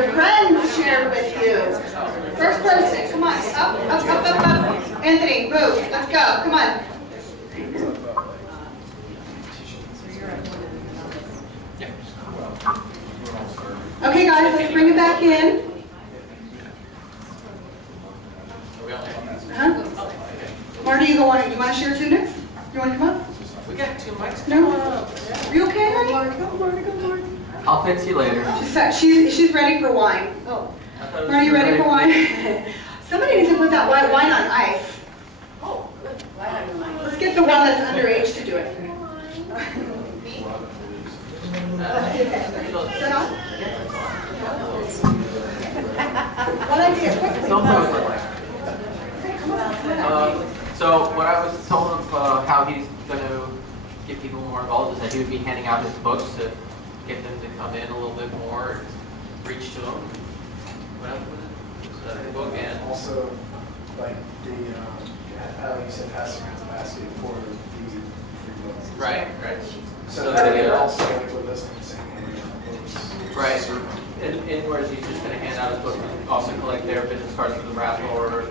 your friends shared with you. First person, come on, up, up, up, up, up. Anthony, move, let's go, come on. Okay guys, let's bring it back in. Marty, you want to share too next? You want to come up? We got 2 mics. No? Are you okay, honey? Marty. I'll fix you later. She's ready for wine. Oh. Marty, you ready for wine? Somebody needs to put that white wine on ice. Oh, good. Let's get the one that's underage to do it. Sit on. One idea, quickly. So what I was told of how he's going to get people more involved is that he would be handing out his books to get them to come in a little bit more, reach to them. What else was it? The book and also, like how you said, passing around the basket for the free books. right. So that they also like with us saying books. Right. In words, he's just going to hand out his book and also collect their business cards for the raffle or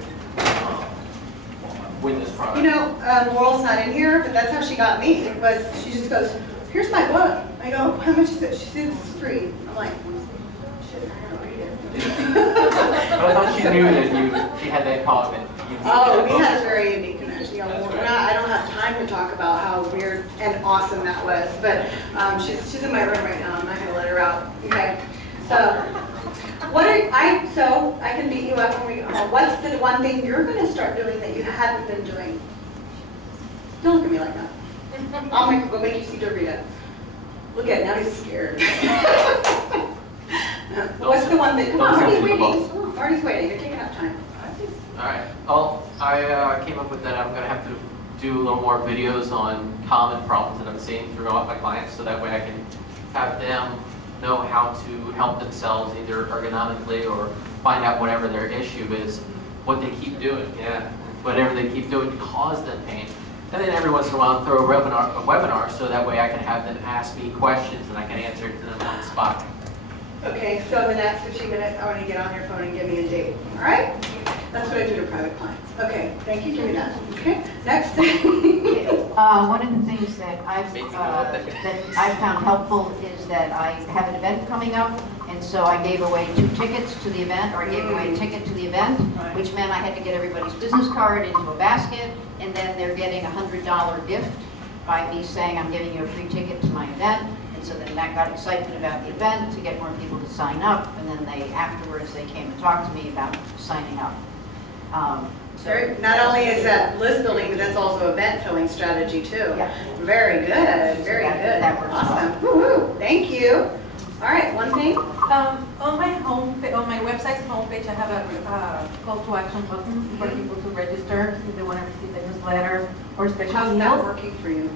win this product. You know, Laurel's not in here, but that's how she got me. It was, she just goes, here's my book. I go, how much is it? She says it's free. I'm like, shit, I don't read it. But I thought she knew that she had that comment. Oh, we had a very unique connection. You know, I don't have time to talk about how weird and awesome that was, but she's in my room right now. I'm not going to let her out. Okay, so so I can beat you up when we get home. What's the one thing you're going to start doing that you hadn't been doing? Don't look at me like that. I'll make you see Dorita. Look at it, now he's scared. What's the one thing? Come on, Marty's waiting. Marty's waiting. You're taking up time. All right. Well, I came up with that. I'm going to have to do a little more videos on common problems that I'm seeing throughout my clients, so that way I can have them know how to help themselves either ergonomically or find out whatever their issue is, what they keep doing. Yeah, whatever they keep doing to cause them pain. And then every once in a while, I'll throw a webinar, so that way I can have them ask me questions and I can answer it to them on the spot. Okay, so the next 15 minutes, I want to get on your phone and give me a date. All right? That's what I do to private clients. Okay, thank you. Give me that. Okay, next thing. One of the things that I've found helpful is that I have an event coming up, and so I gave away 2 tickets to the event, or I gave away a ticket to the event, which meant I had to get everybody's business card into a basket, and then they're getting a $100 gift by me saying I'm giving you a free ticket to my event. And so then that got excitement about the event to get more people to sign up, and then afterwards they came and talked to me about signing up. Not only is that list building, but that's also event filling strategy too. Yeah. Very good, very good. That works awesome. Woo-hoo. Thank you. All right, one thing. On my website's homepage, I have a call to action button for people to register if they want to receive the newsletter or special How's meals. that working for you?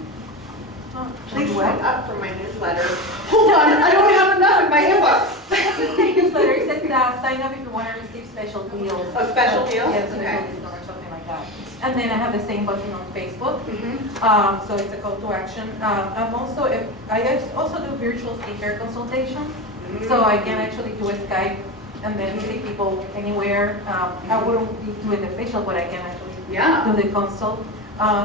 Please What? sign up for my newsletter. Hold on, I don't have enough in my inbox. It's the same newsletter. It says sign up if you want to receive special deals. Oh, special deals? Yes, Okay. or something like that. And then I have the same button on Facebook. So it's a call to action. I also do virtual speaker consultations. So I can actually do a Skype and then see people anywhere. I wouldn't be doing the facial, but I can actually do the consult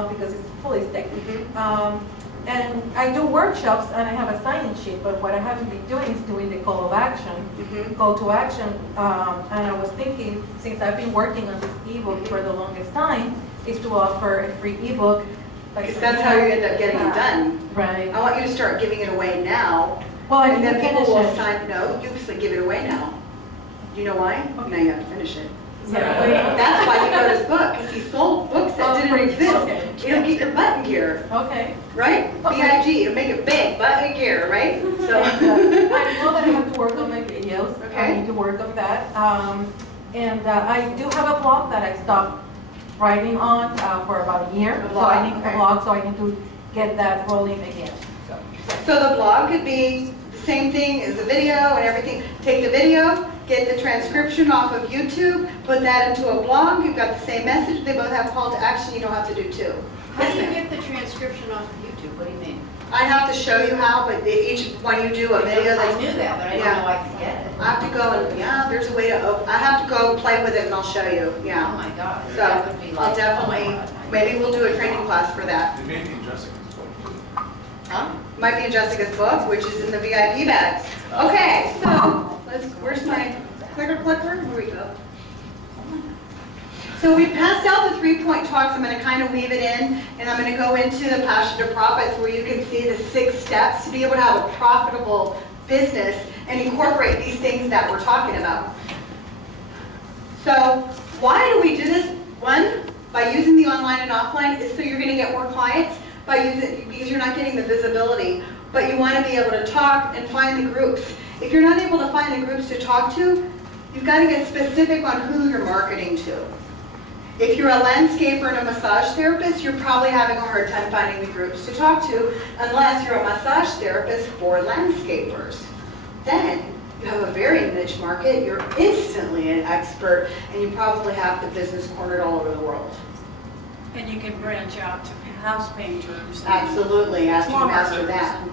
because it's fully technical. And I do workshops and I have a sign-in sheet, but what I haven't been doing is doing the call of action, call to action. And I was thinking, since I've been working on this ebook for the longest time, is to offer a free ebook. Because that's how you end up getting it done. Right. I want you to start giving it away now. Well, I and need then to people finish will it. sign. No, you just give it away now. Do you know why? Now you have to finish it. Yeah. That's why you wrote his book, because he sold books that didn't exist. Okay. It'll get your button gear, Okay. right? Okay. B-I-G, it'll make it big, button gear, right? So. I know that I have to work on my videos. Okay. I need to work on that. I do have a blog that I stopped writing on for about a year. So I need a blog, so I need to get that rolling again. So the blog could be the same thing as the video and everything. Take the video, get the transcription off of YouTube, put that into a blog. You've got the same message. They both have call to action. You don't have to do 2. How do you get the transcription off of YouTube? What do you mean? I have to show you how, but each when you do a video, I that's, knew that, but I didn't know I could get it. I have to go and play with it and I'll show you, Oh yeah. my God. So That would be I'll like- definitely, maybe we'll do a training class for that. It may be in Jessica's book. Huh? Might be in Jessica's book, which is in the VIP bags. Okay, so, where's my clicker? Here we go. So we passed out the 3-point talks. I'm going to kind of weave it in, and I'm going to go into the Passion to Profits, where you can see the 6 steps to be able to have a profitable business and incorporate these things that we're talking about. So why do we do this? One, by using the online and offline, is so you're going to get more clients because you're not getting the visibility, but you want to be able to talk and find the groups. If you're not able to find the groups to talk to, you've got to get specific on who you're marketing to. If you're a landscaper and a massage therapist, you're probably having a hard time finding the groups to talk to unless you're a massage therapist for landscapers. Then you have a very niche market, you're instantly an expert, and you probably have the business cornered all over the world. And you can branch out to house painters. Absolutely, after you master that.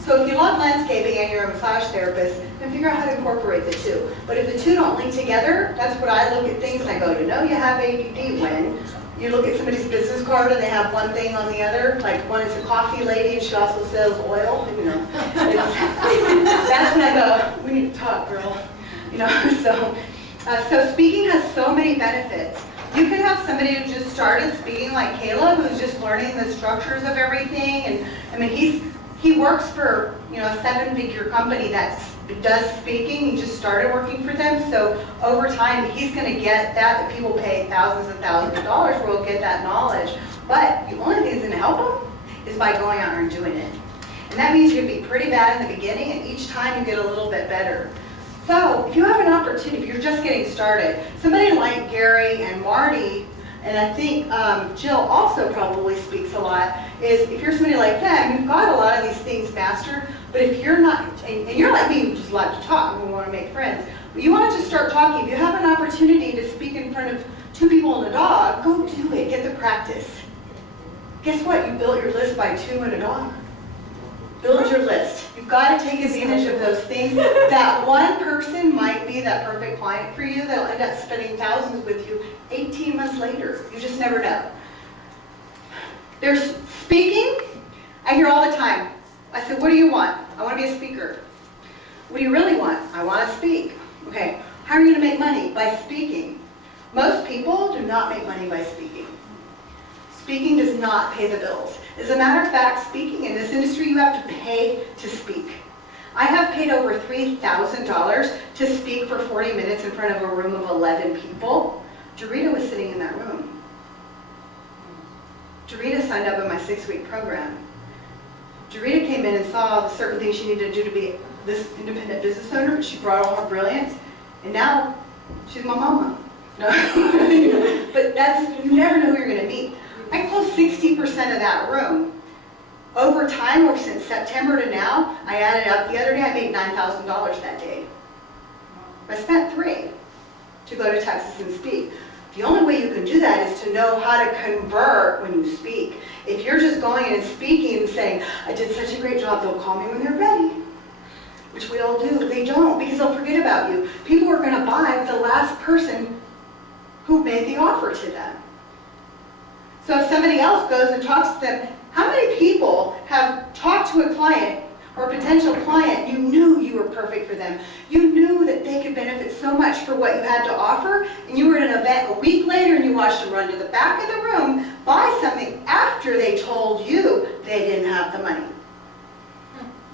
So if you love landscaping and you're a massage therapist, then figure out how to incorporate the two. But if the two don't link together, that's what I look at things and I go, you know you have ADD when you look at somebody's business card and they have one thing on the other, like one is a coffee lady and she also sells oil, you know. That's when I go, we need to talk, girl. You know, so speaking has so many benefits. You can have somebody who just started speaking like Caleb, who's just learning the structures of everything, and I mean he works for, you know, a 7-figure company that does speaking. He just started working for them, so over time he's going to get that people pay thousands and thousands of dollars will get that knowledge. But the only thing that's going to help him is by going out and doing it. And that means you're going to be pretty bad in the beginning, and each time you get a little bit better. So if you have an opportunity, if you're just getting started, somebody like Gary and Marty, and I think Jill also probably speaks a lot, is if you're somebody like them, you've got a lot of these things mastered, but if you're not, and you're like me, you just like to talk and we want to make friends, but you want to just start talking. If you have an opportunity to speak in front of 2 people and a dog, go do it, get the practice. Guess what? You built your list by 2 and a dog. Build your list. You've got to take advantage of those things. That one person might be that perfect client for you that'll end up spending thousands with you 18 months later. You just never know. There's speaking. I hear all the time. I said, what do you want? I want to be a speaker. What do you really want? I want to speak. Okay, how are you going to make money? By speaking. Most people do not make money by speaking. Speaking does not pay the bills. As a matter of fact, speaking in this industry, you have to pay to speak. I have paid over $3,000 to speak for 40 minutes in front of a room of 11 people. Jarita was sitting in that room. Jarita signed up in my 6-week program. Jarita came in and saw the certain things she needed to do to be this independent business owner. She brought all her brilliance, and now she's my mama. No. But you never know who you're going to meet. I closed 60% of that room. Over time, or since September to now, I added up, the other day I made $9,000 that day. I spent $3,000 to go to Texas and speak. The only way you can do that is to know how to convert when you speak. If you're just going in and speaking and saying, I did such a great job, they'll call me when they're ready. Which we all do. They don't, because they'll forget about you. People are going to buy with the last person who made the offer to them. So if somebody else goes and talks to them, how many people have talked to a client or a potential client, you knew you were perfect for them. You knew that they could benefit so much for what you had to offer, and you were at an event a week later and you watched them run to the back of the room, buy something after they told you they didn't have the money.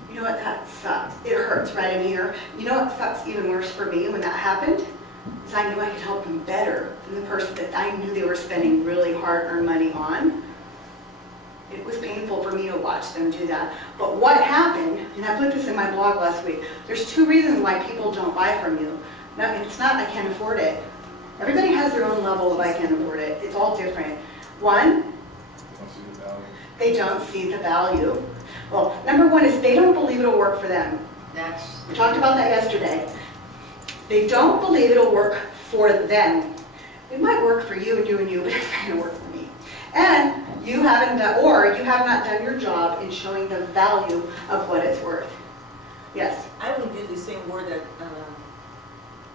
You know what? That sucks. It hurts right in here. You know what sucks even worse for me when that happened? Is I knew I could help them better than the person that I knew they were spending really hard-earned money on. It was painful for me to watch them do that. But what happened, and I put this in my blog last week, there's 2 reasons why people don't buy from you. Now, it's not I can't afford it. Everybody has their own level of I can't afford it. It's all different. One, they don't see the value. Well, number 1 is they don't believe it'll work for them. We talked about that yesterday. They don't believe it'll work for them. It might work for you and you and you, but it's not going to work for me. And you haven't done, or you have not done your job in showing the value of what it's worth. Yes? I would use the same word that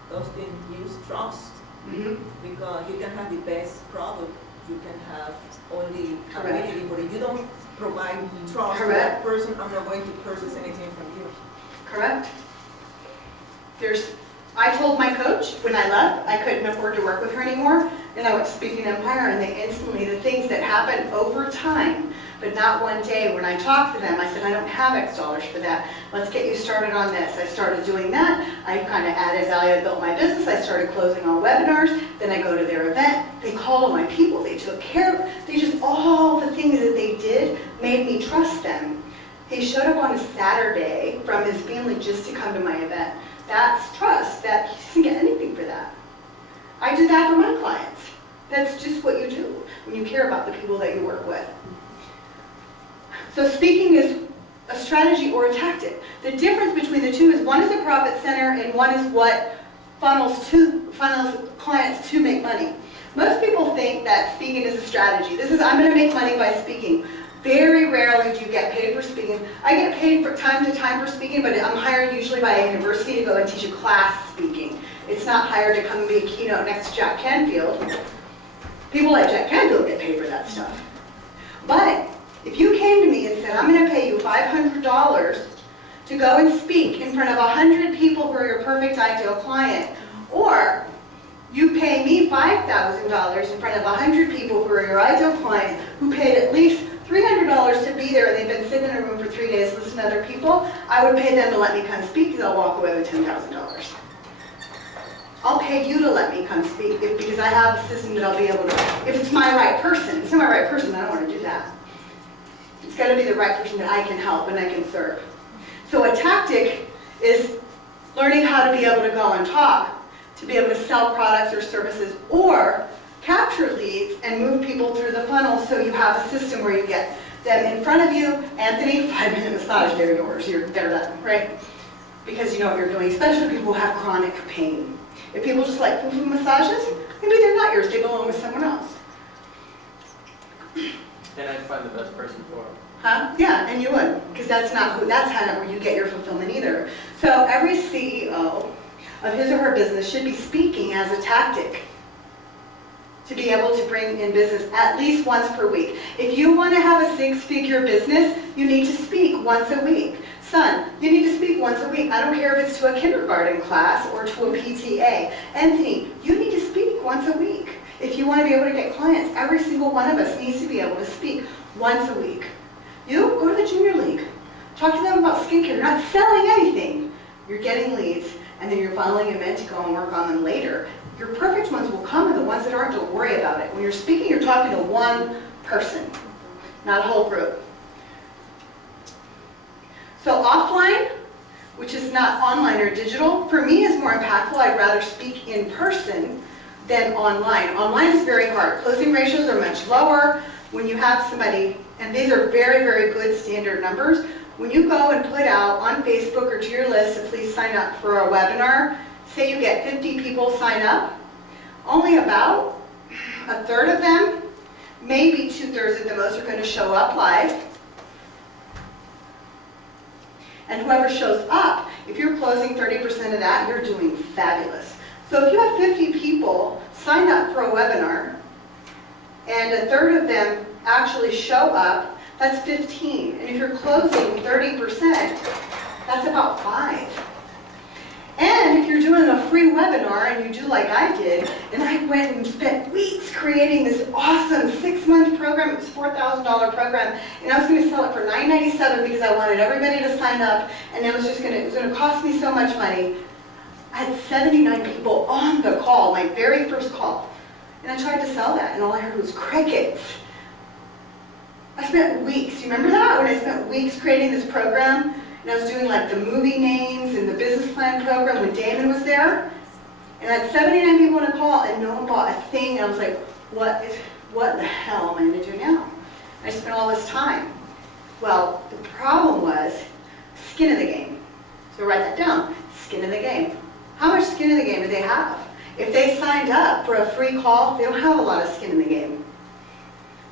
Dustin used, trust. Mhm. Because you can have the best product, you can have only Correct. ability, but if you don't provide trust to Correct. that person, I'm not going to purchase anything from you. Correct. I told my coach when I left, I couldn't afford to work with her anymore, and I went to Speaking Empire, and they instantly, the things that happened over time, but not one day, when I talked to them, I said, I don't have X dollars for that. Let's get you started on this. I started doing that. I kind of added value. I built my business. I started closing on webinars. Then I go to their event. They called on my people. They took care of, they just, all the things that they did made me trust them. He showed up on a Saturday from his family just to come to my event. That's trust. That he doesn't get anything for that. I do that for my clients. That's just what you do when you care about the people that you work with. So speaking is a strategy or a tactic. The difference between the two is one is a profit center and one is what funnels clients to make money. Most people think that speaking is a strategy. This is, I'm going to make money by speaking. Very rarely do you get paid for speaking. I get paid from time to time for speaking, but I'm hired usually by a university to go and teach a class speaking. It's not hired to come and be a keynote next to Jack Canfield. People like Jack Canfield get paid for that stuff. But if you came to me and said, I'm going to pay you $500 to go and speak in front of 100 people who are your perfect ideal client, or you pay me $5,000 in front of 100 people who are your ideal client, who paid at least $300 to be there, and they've been sitting in a room for 3 days listening to other people, I would pay them to let me come speak, and they'll walk away with $10,000. I'll pay you to let me come speak because I have a system that I'll be able to, if it's my right person. If it's not my right person, I don't want to do that. It's got to be the right person that I can help and I can serve. So a tactic is learning how to be able to go and talk, to be able to sell products or services, or capture leads and move people through the funnel so you have a system where you get them in front of you. Anthony, 5-minute massage, they're yours, they're done, right? Because you know what you're doing, especially people who have chronic pain. If people just like foo-foo massages, maybe they're not yours, they belong with someone else. Then I'd find the best person for them. Huh? Yeah, and you would, because that's not where you get your fulfillment either. So every CEO of his or her business should be speaking as a tactic to be able to bring in business at least once per week. If you want to have a 6-figure business, you need to speak once a week. Son, you need to speak once a week. I don't care if it's to a kindergarten class or to a PTA. Anthony, you need to speak once a week. If you want to be able to get clients, every single one of us needs to be able to speak once a week. You go to the junior league. Talk to them about skincare. You're not selling anything. You're getting leads, and then you're funneling them in to go and work on them later. Your perfect ones will come, and the ones that aren't, don't worry about it. When you're speaking, you're talking to one person, not a whole group. So offline, which is not online or digital, for me is more impactful. I'd rather speak in person than online. Online is very hard. Closing ratios are much lower. When you have somebody, and these are very, very good standard numbers, when you go and put out on Facebook or to your list to please sign up for a webinar, say you get 50 people sign up, only about a third of them, maybe 2/3 at the most, are going to show up live. And whoever shows up, if you're closing 30% of that, you're doing fabulous. So if you have 50 people sign up for a webinar, and a third of them actually show up, that's 15. And if you're closing 30%, that's about 5. And if you're doing a free webinar, and you do like I did, and I went and spent weeks creating this awesome 6-month program, it was a $4,000 program, and I was going to sell it for $9.97 because I wanted everybody to sign up, and it was going to cost me so much money. I had 79 people on the call, my very first call, and I tried to sell that, and all I heard was crickets. I spent weeks, do you remember that? When I spent weeks creating this program, and I was doing like the movie names and the business plan program when Damon was there. And I had 79 people on a call and no one bought a thing. And I was like, what the hell am I going to do now? I spent all this time. Well, the problem was skin in the game. So write that down, skin in the game. How much skin in the game do they have? If they signed up for a free call, they don't have a lot of skin in the game.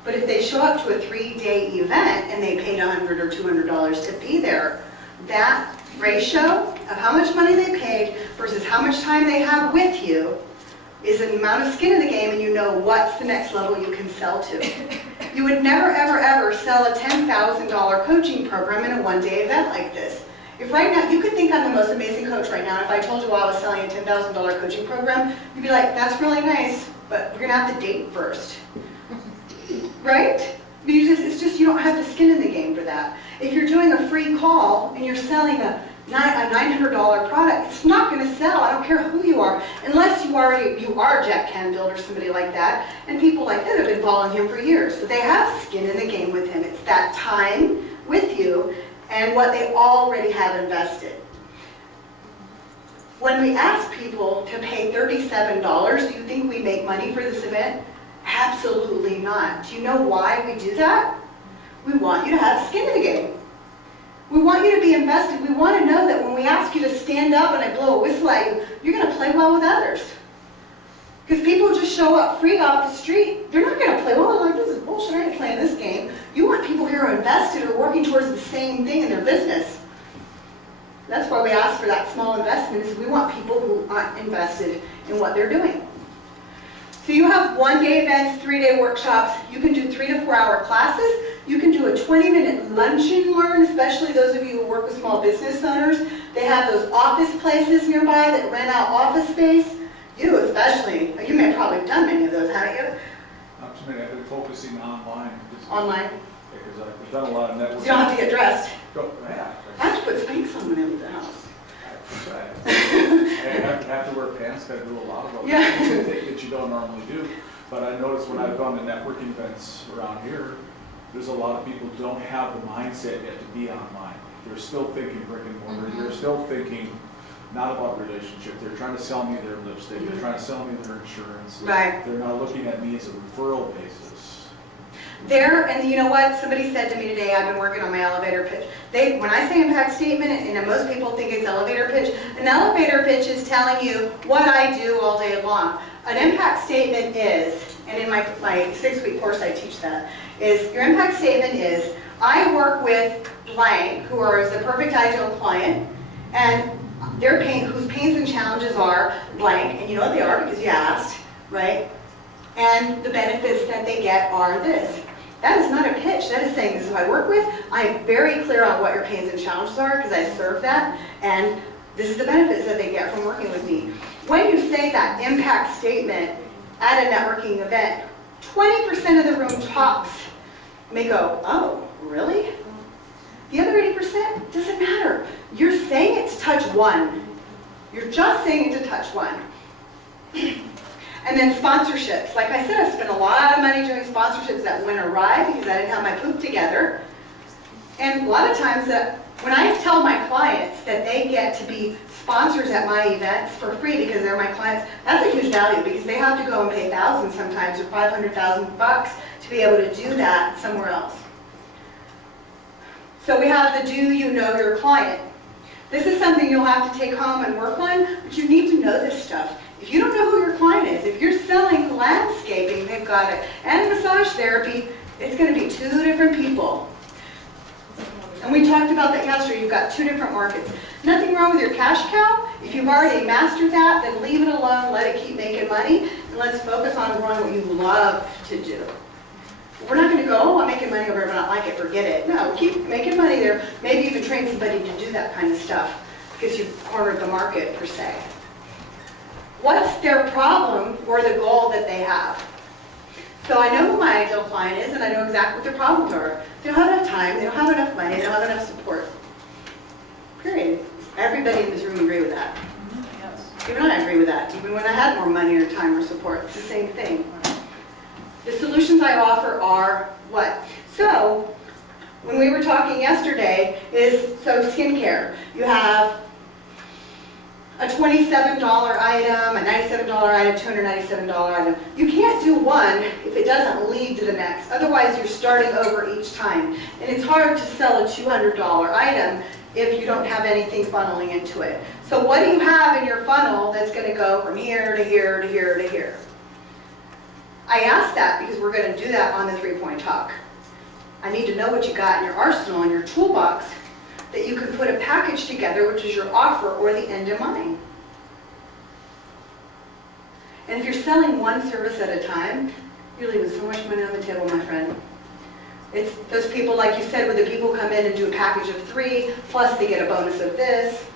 But if they show up to a 3-day event and they paid $100 or $200 to be there, that ratio of how much money they paid versus how much time they have with you is an amount of skin in the game, and you know what's the next level you can sell to. You would never, ever, ever sell a $10,000 coaching program in a one-day event like this. If right now, you could think I'm the most amazing coach right now, and if I told you I was selling a $10,000 coaching program, you'd be like, that's really nice, but we're gonna have to date first. Right? It's just, you don't have the skin in the game for that. If you're doing a free call and you're selling a $900 product, it's not going to sell. I don't care who you are, unless you are Jack Canfield or somebody like that. And people like that have been following him for years, so they have skin in the game with him. It's that time with you and what they already have invested. When we ask people to pay $37, do you think we make money for this event? Absolutely not. Do you know why we do that? We want you to have skin in the game. We want you to be invested. We want to know that when we ask you to stand up and I blow a whistle at you, you're going to play well with others. Because people just show up free off the street. They're not going to play well. They're like, this is bullshit. I ain't playing this game. You want people here who are invested or working towards the same thing in their business. That's why we ask for that small investment, is we want people who aren't invested in what they're doing. So you have one-day events, 3-day workshops. You can do 3 to 4 hour classes. You can do a 20-minute lunch and learn, especially those of you who work with small business owners. They have those office places nearby that rent out office space. You especially, you may probably have done many of those, haven't you? Not too many. I've been focusing online. Online? Because I've done a lot of networking. So you don't have to get dressed. Yeah. I have to put Spanx on when I leave the house. I have to wear pants. I do a lot of them. Yeah. That you don't normally do. But I noticed when I've gone to networking events around here, there's a lot of people who don't have the mindset yet to be online. They're still thinking brick and mortar. They're still thinking not about relationship. They're trying to sell me their lipstick. They're trying to sell me their insurance. Right. They're not looking at me as a referral basis. And you know what? Somebody said to me today, I've been working on my elevator pitch. When I say impact statement, and most people think it's elevator pitch, an elevator pitch is telling you what I do all day long. An impact statement is, and in my 6-week course I teach that, is your impact statement is, I work with blank, who is the perfect ideal client, and whose pains and challenges are blank, and you know what they are because you asked, right? And the benefits that they get are this. That is not a pitch. That is saying, this is who I work with. I'm very clear on what your pains and challenges are because I serve that, and this is the benefits that they get from working with me. When you say that impact statement at a networking event, 20% of the room talks may go, oh, really? The other 80% doesn't matter. You're saying it to touch one. You're just saying it to touch one. And then sponsorships. Like I said, I spent a lot of money doing sponsorships that went awry because I didn't have my poop together. And a lot of times when I tell my clients that they get to be sponsors at my events for free because they're my clients, that's a huge value because they have to go and pay thousands sometimes or $500,000 to be able to do that somewhere else. So we have the do you know your client. This is something you'll have to take home and work on, but you need to know this stuff. If you don't know who your client is, if you're selling landscaping, they've got it, and massage therapy, it's going to be 2 different people. And we talked about that yesterday. You've got 2 different markets. Nothing wrong with your cash cow. If you've already mastered that, then leave it alone, let it keep making money, and let's focus on growing what you love to do. We're not going to go, oh, I'm making money over here, but I don't like it, forget it. No, keep making money there. Maybe even train somebody to do that kind of stuff because you've cornered the market, per se. What's their problem or the goal that they have? So I know who my ideal client is, and I know exactly what their problems are. They don't have enough time, they don't have enough money, they don't have enough support. Period. Everybody in this room agree with that. Yes. Even I agree with that, even when I had more money or time or support. It's the same thing. The solutions I offer are what? So, when we were talking yesterday so skincare. You have a $27 item, a $97 item, $297 item. You can't do one if it doesn't lead to the next. Otherwise, you're starting over each time. And it's hard to sell a $200 item if you don't have anything funneling into it. So what do you have in your funnel that's going to go from here to here to here to here? I asked that because we're going to do that on the 3-point talk. I need to know what you got in your arsenal, in your toolbox, that you can put a package together, which is your offer or the end in mind. And if you're selling one service at a time, you're leaving so much money on the table, my friend. It's those people, like you said, where the people come in and do a package of 3, plus they get a bonus of this.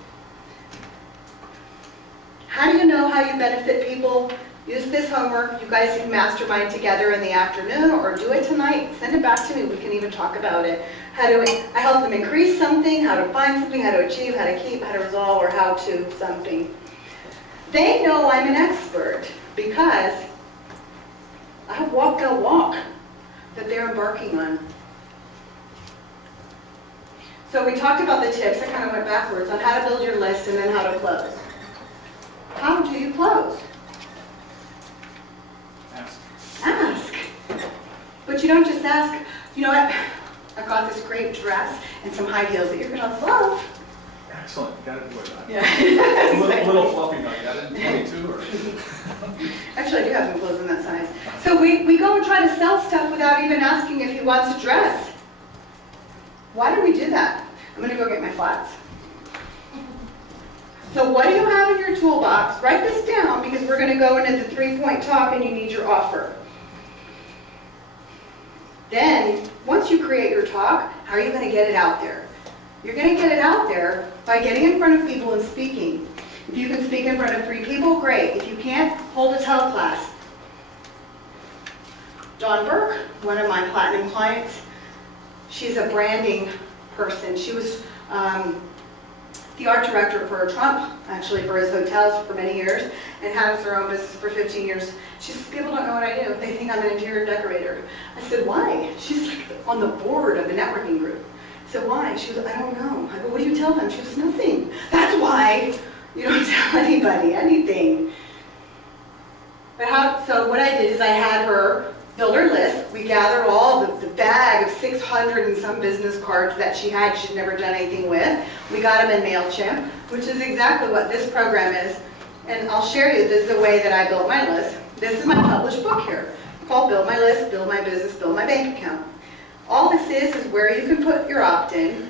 How do you know how you benefit people? Use this homework. You guys can mastermind together in the afternoon or do it tonight. Send it back to me. We can even talk about it. I help them increase something, how to find something, how to achieve, how to keep, how to resolve, or how to something. They know I'm an expert because I have walked a walk that they're embarking on. So we talked about the tips. I kind of went backwards on how to build your list and then how to close. How do you close? Ask. But you don't just ask, you know what, I've got this great dress and some high heels that you're going to love. Excellent, you got it for that. Yeah. Little fluffy, though, you got it in 22 or? Actually, I do have some clothes in that size. So we go and try to sell stuff without even asking if he wants a dress. Why do we do that? I'm going to go get my flats. So what do you have in your toolbox? Write this down because we're going to go into the 3-point talk and you need your offer. Then, once you create your talk, how are you going to get it out there? You're going to get it out there by getting in front of people and speaking. If you can speak in front of 3 people, great. If you can't, hold a teleclass. Dawn Burke, one of my platinum clients, she's a branding person. She was the art director for Trump, actually, for his hotels for many years, and has her own business for 15 years. She says, people don't know what I do. They think I'm an interior decorator. I said, why? She's like on the board of the networking group. I said, why? She was, I don't know. I go, what do you tell them? She goes, nothing. That's why you don't tell anybody anything. But so what I did is I had her build her list. We gathered all the bag of 600 and some business cards that she had she'd never done anything with. We got them in MailChimp, which is exactly what this program is. And I'll share you, this is the way that I built my list. This is my published book here. It's called Build My List, Build My Business, Build My Bank Account. All this is where you can put your opt-in.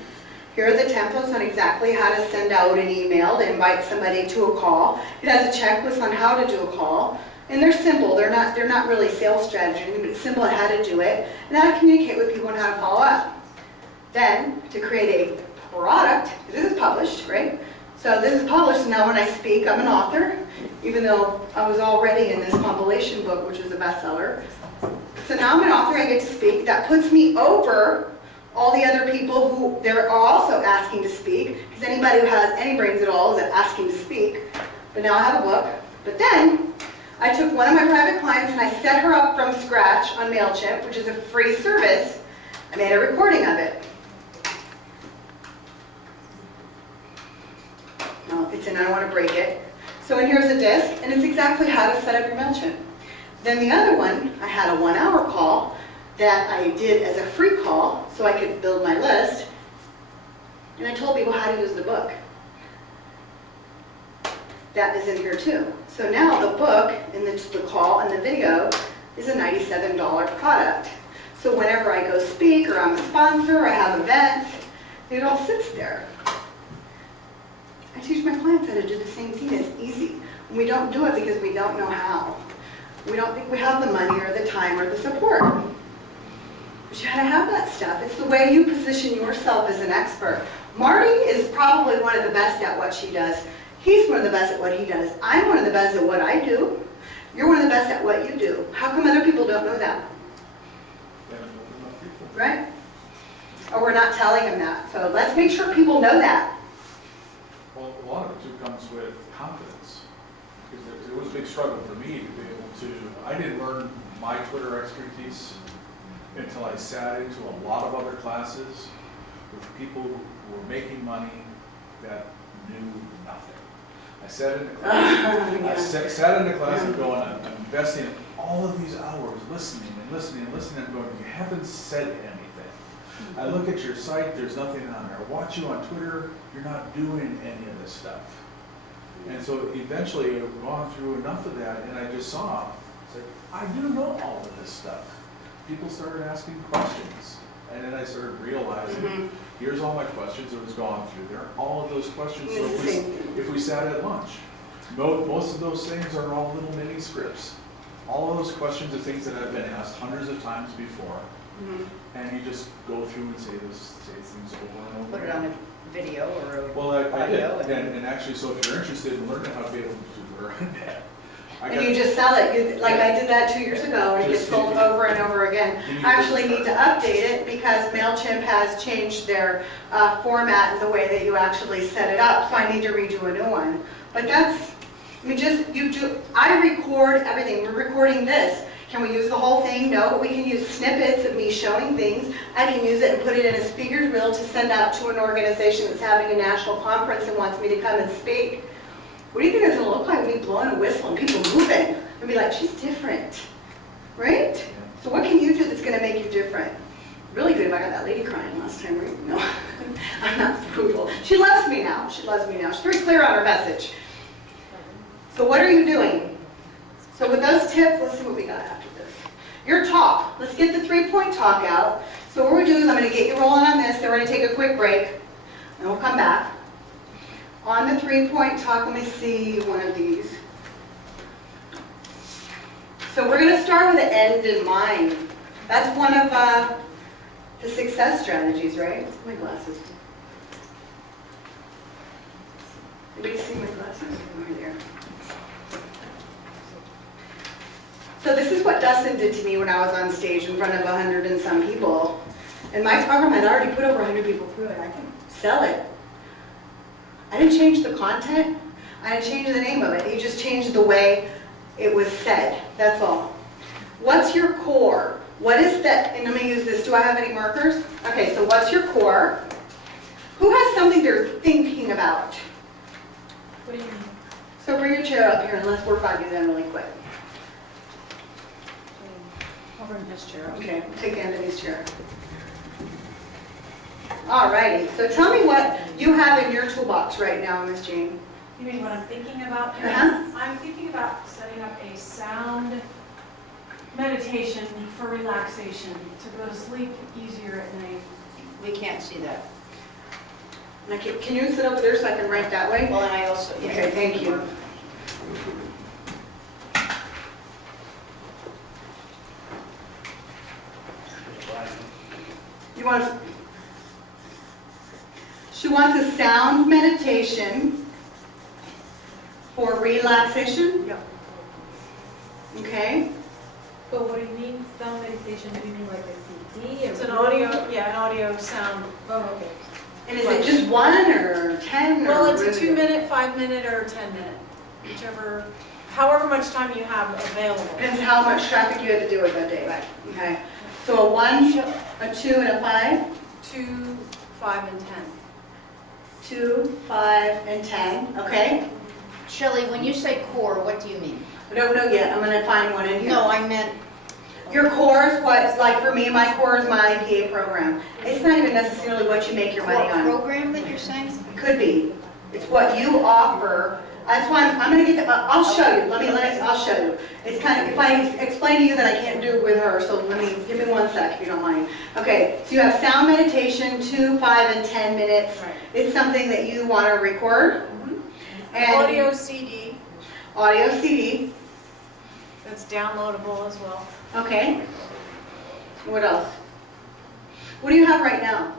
Here are the templates on exactly how to send out an email to invite somebody to a call. It has a checklist on how to do a call. And they're simple. They're not really sales strategy, but it's simple on how to do it and how to communicate with people and how to follow up. Then, to create a product, this is published, right? So this is published, and now when I speak, I'm an author, even though I was already in this compilation book, which was a bestseller. So now I'm an author, I get to speak. That puts me over all the other people who they're also asking to speak, because anybody who has any brains at all is asking to speak. But now I have a book. But then, I took one of my private clients and I set her up from scratch on MailChimp, which is a free service. I made a recording of it. No, it's in, I don't want to break it. So in here's a disc, and it's exactly how to set up your MailChimp. Then the other one, I had a 1-hour call that I did as a free call so I could build my list. And I told people how to use the book. That is in here too. So now the book and the call and the video is a $97 product. So whenever I go speak or I'm a sponsor or I have events, it all sits there. I teach my clients how to do the same thing. It's easy. And we don't do it because we don't know how. We don't think we have the money or the time or the support. But you gotta have that stuff. It's the way you position yourself as an expert. Marty is probably one of the best at what she does. He's one of the best at what he does. I'm one of the best at what I do. You're one of the best at what you do. How come other people don't know that? Right? Or we're not telling them that. So let's make sure people know that. Well, a lot of it too comes with confidence. Because it was a big struggle for me to be able to, I didn't learn my Twitter expertise until I sat into a lot of other classes with people who were making money that knew nothing. I sat in the class, I sat in the class and going, I'm investing all of these hours listening and listening and listening and going, you haven't said anything. I look at your site, there's nothing on there. I watch you on Twitter, you're not doing any of this stuff. And so eventually I've gone through enough of that and I just saw, it's like, I do know all of this stuff. People started asking questions. And then I started realizing, here's all my questions that was gone through there. All of those questions, so if we sat at lunch, Most of those things are all little mini scripts. All of those questions are things that have been asked hundreds of times before. And you just go through and say things over and over. Put it on a video or a Well, I did, audio. and actually, so if you're interested in learning how to be able to learn that. And you just sell it, like I did that 2 years ago, and it gets sold over and over again. I actually need to update it because MailChimp has changed their format and the way that you actually set it up, so I need to redo a new one. But that's, I mean, I record everything, we're recording this. Can we use the whole thing? No, but we can use snippets of me showing things. I can use it and put it in a speaker's reel to send out to an organization that's having a national conference and wants me to come and speak. What do you think it's gonna look like? Me blowing a whistle and people moving and be like, she's different, right? So what can you do that's gonna make you different? Really good if I got that lady crying last time, right? No, I'm not brutal. She loves me now, she loves me now. She's very clear on her message. So what are you doing? So with those tips, let's see what we got after this. Your talk, let's get the 3-point talk out. So what we're doing is I'm gonna get you rolling on this, then we're gonna take a quick break, and we'll come back. On the 3-point talk, let me see one of these. So we're going to start with the end in mind. That's one of the success strategies, right? My glasses. Anybody see my glasses? Over there. So this is what Dustin did to me when I was on stage in front of 100 and some people. And my program had already put over 100 people through it. I can sell it. I didn't change the content, I didn't change the name of it, you just changed the way it was said, that's all. What's your core? What is that, and let me use this, do I have any markers? Okay, so what's your core? Who has something they're thinking about? What do you mean? So bring your chair up here and let's work on you then really quick. I'll bring this chair. Okay, take Anthony's chair. Alrighty, so tell me what you have in your toolbox right now, Miss Jean. You mean what I'm thinking about? Uh-huh. I'm thinking about setting up a sound meditation for relaxation, to go to sleep easier at night. We can't see that. Okay, can you sit over there so I can write that way? Well, and I also, yeah. Okay, thank you. You want to, she wants a sound meditation for relaxation? Yep. Okay. But what do you mean, sound meditation? Do you mean like a CD? It's an audio, yeah, an audio sound. Oh, okay. And is it just 1 or 10? Well, or it's a what is it? 2-minute, 5-minute, or 10-minute, whichever, however much time you have available. Depends how much traffic you had to deal with that day. Right. Okay. So a 1, a 2, and a 5? 2, 5, and 10. 2, 5, and 10. Okay. Shelley, when you say core, what do you mean? I don't know yet. I'm going to find one in here. No, I meant, Your core is what, like for me, my core is my IPA program. It's not even necessarily what you make your money core on. program that you're saying? It could be. It's what you offer. That's why I'm going to get, I'll show you. I'll show you. It's kind of, if I explain to you that I can't do it with her, so give me 1 sec if you don't mind. Okay, so you have sound meditation, 2, 5, and 10 minutes. Right. It's something that you want to record. And Audio CD, audio CD. that's downloadable as well. Okay. What else? What do you have right now?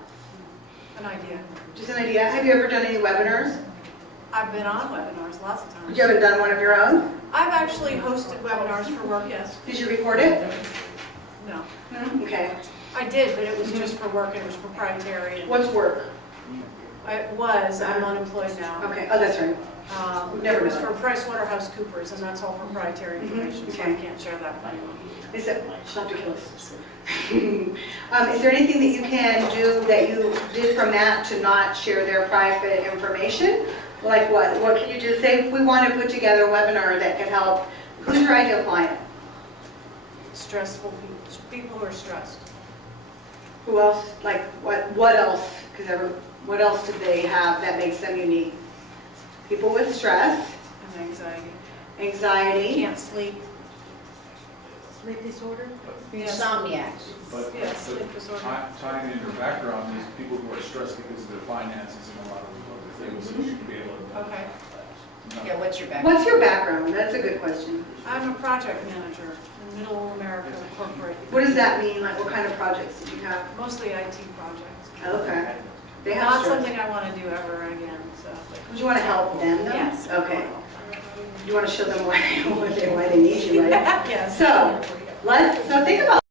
An idea. Just an idea. Have you ever done any webinars? I've been on webinars lots of times. You haven't done one of your own? I've actually hosted webinars for work, yes. Did you record it? No. No? Okay. I did, but it was just for work, it was proprietary. and What's work? I'm unemployed now. Okay. Oh, that's right. Never It was done for PricewaterhouseCoopers, and that's all proprietary information, so I Okay. can't share that with anyone. Is it? She'll have to kill us. Is there anything that you can do that you did from that to not share their private information? Like what? What can you do? Say we want to put together a webinar that could help. Who's your ideal client? Stressful people who are stressed. Who else? Like what else? Because what else do they have that makes them unique? People with stress, And anxiety. anxiety. Can't sleep. Sleep disorder? Insomniacs. But Yes, sleep disorder. tying in your background is people who are stressed because of their finances and a lot of other things that you should be able to Okay. Yeah, what's your background? What's your background? That's a good question. I'm a project manager in Middle America Corporate. What does that mean? Like, what kind of projects did you have? Mostly IT projects. Okay. They have Not stress. something I want to do ever again, so. Would you want to help them though? Yes. Okay. You want to show them why they need you, right? Yes. So, so think about